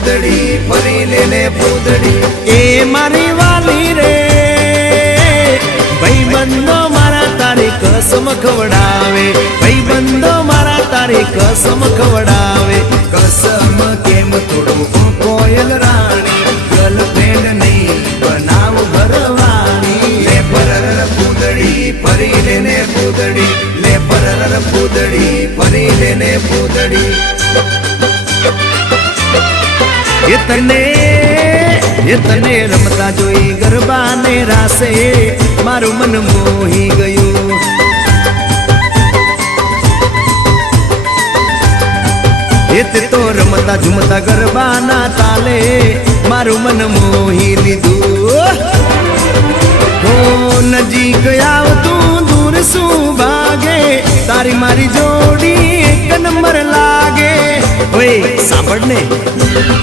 પૂતળી ફરી લેને પૂતળી એ મારી વાલી રે ભાઈ બંધો મારા તારી કસમ ખવડાવે ભાઈ બંધો મારા તારી કસમ ખવડાવે કસમ કેમ તોડું કોયલ રાણી ગર્લફ્રેન્ડ નહીં બનાવ ઘરવાળી લે પરર પૂતળી ફરી લેને પૂતળી લે પરર પૂતળી ફરી લેને પૂતળી એ તને રમતા જોઈ ગરબાને રાસે મારું મન મોહી ગયું તે તો રમતા ઝુમતા ગરબાના તાલે મારું મન મોહી લીધું હો નજીક આવતું દૂર શું ભાગે તારી મારી જોડી એક નંબર લાગે ઓય સાંભળ ને